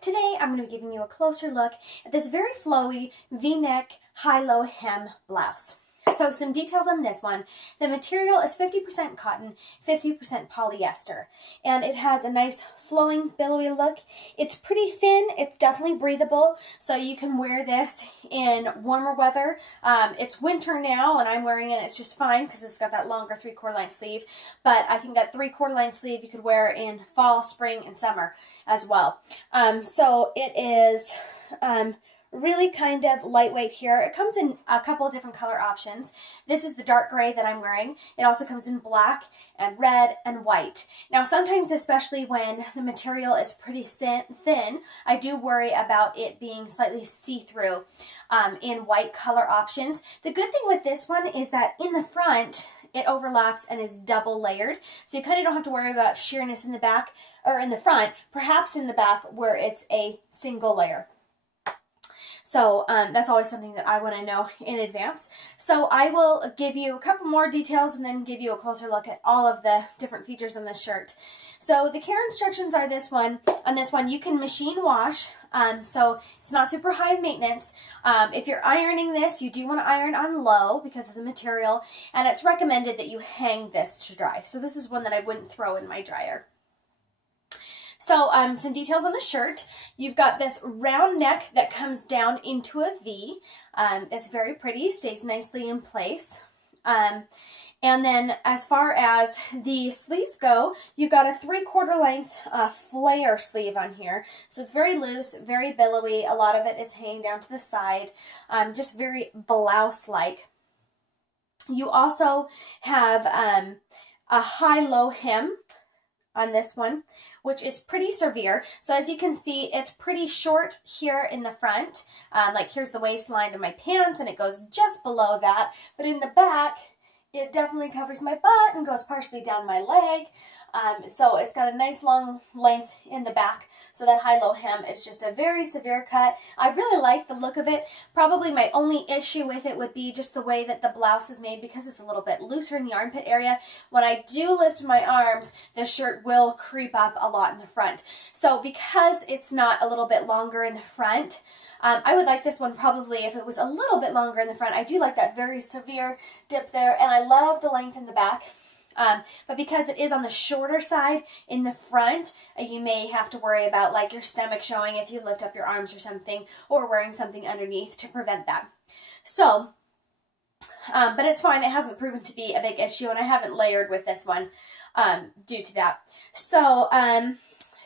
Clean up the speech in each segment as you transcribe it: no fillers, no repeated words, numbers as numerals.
Today I'm going to be giving you a closer look at this very flowy V-neck high-low hem blouse. So some details on this one. The material is 50% cotton, 50% polyester, and it has a nice flowing, billowy look. It's pretty thin. It's definitely breathable, so you can wear this in warmer weather. It's winter now, and I'm wearing it. It's just fine because it's got that longer 3/4 length sleeve, but I think that 3/4 length sleeve you could wear in fall, spring, and summer as well. So it is really kind of lightweight here. It comes in a couple of different color options. This is the dark gray that I'm wearing. It also comes in black and red and white. Now sometimes, especially when the material is pretty thin, I do worry about it being slightly see-through in white color options. The good thing with this one is that in the front, it overlaps and is double layered, so you kind of don't have to worry about sheerness in the back or in the front, perhaps in the back where it's a single layer. So that's always something that I want to know in advance. So I will give you a couple more details and then give you a closer look at all of the different features on this shirt. So the care instructions are on this one, you can machine wash, so it's not super high maintenance. If you're ironing this, you do want to iron on low because of the material, and it's recommended that you hang this to dry. So this is one that I wouldn't throw in my dryer. So some details on the shirt. You've got this round neck that comes down into a V. It's very pretty, stays nicely in place. And then as far as the sleeves go, you've got a 3/4 length flare sleeve on here. So it's very loose, very billowy. A lot of it is hanging down to the side, just very blouse-like. You also have a high-low hem on this one, which is pretty severe. So as you can see, it's pretty short here in the front. Like here's the waistline of my pants, and it goes just below that. But in the back, it definitely covers my butt and goes partially down my leg. So it's got a nice long length in the back. So that high-low hem is just a very severe cut. I really like the look of it. Probably my only issue with it would be just the way that the blouse is made, because it's a little bit looser in the armpit area. When I do lift my arms, the shirt will creep up a lot in the front. So because it's not a little bit longer in the front, I would like this one probably if it was a little bit longer in the front. I do like that very severe dip there, and I love the length in the back. But because it is on the shorter side in the front, you may have to worry about like your stomach showing if you lift up your arms or something, or wearing something underneath to prevent that. So, but it's fine. It hasn't proven to be a big issue, and I haven't layered with this one due to that. So,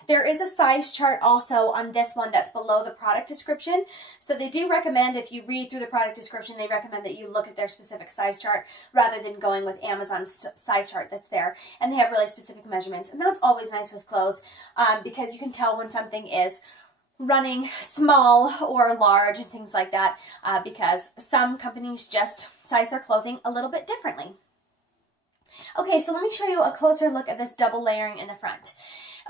there is a size chart also on this one that's below the product description. So they do recommend, if you read through the product description, they recommend that you look at their specific size chart rather than going with Amazon's size chart that's there. And they have really specific measurements. And that's always nice with clothes because you can tell when something is running small or large and things like that because some companies just size their clothing a little bit differently. Okay, so let me show you a closer look at this double layering in the front.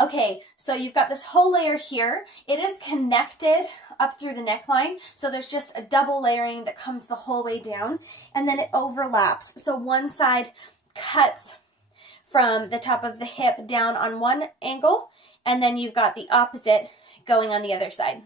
Okay, so you've got this whole layer here. It is connected up through the neckline, so there's just a double layering that comes the whole way down, and then it overlaps. So one side cuts from the top of the hip down on one angle, and then you've got the opposite going on the other side.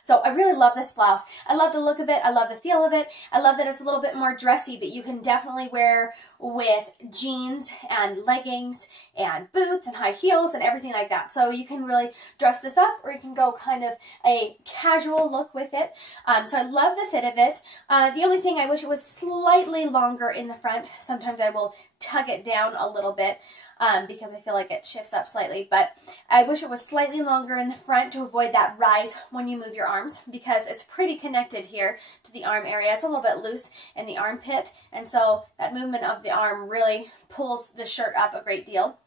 So I really love this blouse. I love the look of it. I love the feel of it. I love that it's a little bit more dressy, but you can definitely wear with jeans and leggings and boots and high heels and everything like that. So you can really dress this up, or you can go kind of a casual look with it. So I love the fit of it. The only thing, I wish it was slightly longer in the front. Sometimes I will tug it down a little bit because I feel like it shifts up slightly, but I wish it was slightly longer in the front to avoid that rise when you move your arms, because it's pretty connected here to the arm area. It's a little bit loose in the armpit, and so that movement of the arm really pulls the shirt up a great deal.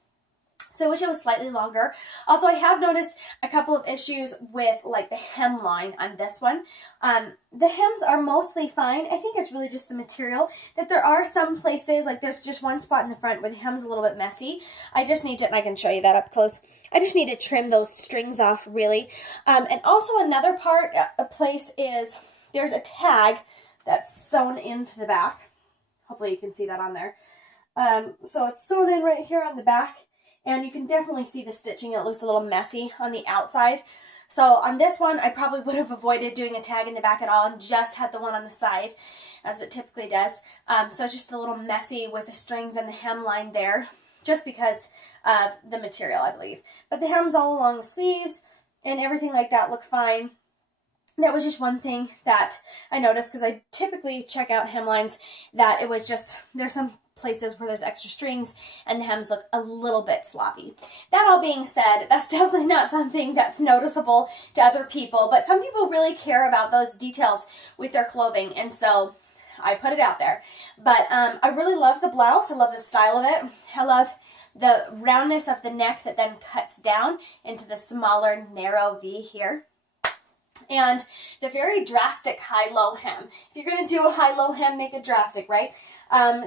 So I wish it was slightly longer. Also, I have noticed a couple of issues with like the hemline on this one. The hems are mostly fine. I think it's really just the material, that there are some places, like there's just one spot in the front where the hem's a little bit messy. I just need to, and I can show you that up close, I just need to trim those strings off really. And also another part, a place is, there's a tag that's sewn into the back. Hopefully you can see that on there. So it's sewn in right here on the back. And you can definitely see the stitching. It looks a little messy on the outside. So on this one, I probably would have avoided doing a tag in the back at all and just had the one on the side, as it typically does. So it's just a little messy with the strings and the hemline there, just because of the material, I believe. But the hems all along the sleeves and everything like that look fine. That was just one thing that I noticed, because I typically check out hemlines, that it was just, there's some places where there's extra strings and the hems look a little bit sloppy. That all being said, that's definitely not something that's noticeable to other people, but some people really care about those details with their clothing, and so I put it out there. But I really love the blouse. I love the style of it. I love the roundness of the neck that then cuts down into the smaller narrow V here. And the very drastic high-low hem. If you're going to do a high-low hem, make it drastic, right?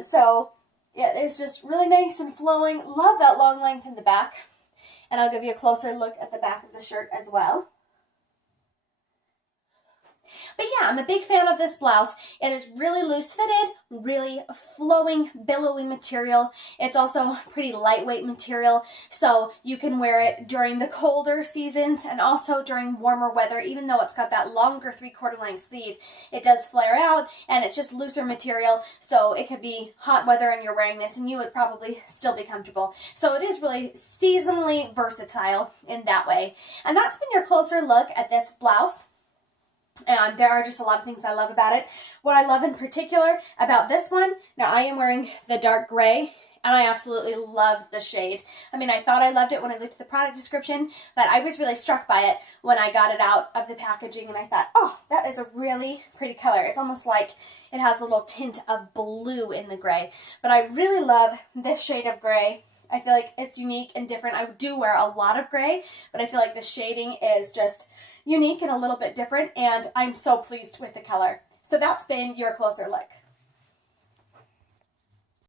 So yeah, it's just really nice and flowing. Love that long length in the back. And I'll give you a closer look at the back of the shirt as well. But yeah, I'm a big fan of this blouse. It is really loose fitted, really flowing, billowy material. It's also pretty lightweight material, so you can wear it during the colder seasons and also during warmer weather. Even though it's got that longer 3/4 length sleeve, it does flare out, and it's just looser material, so it could be hot weather and you're wearing this and you would probably still be comfortable. So it is really seasonally versatile in that way. And that's been your closer look at this blouse. And there are just a lot of things I love about it. What I love in particular about this one, now I am wearing the dark gray, and I absolutely love the shade. I mean, I thought I loved it when I looked at the product description, but I was really struck by it when I got it out of the packaging, and I thought, oh, that is a really pretty color. It's almost like it has a little tint of blue in the gray. But I really love this shade of gray. I feel like it's unique and different. I do wear a lot of gray, but I feel like the shading is just unique and a little bit different, and I'm so pleased with the color. So that's been your closer look.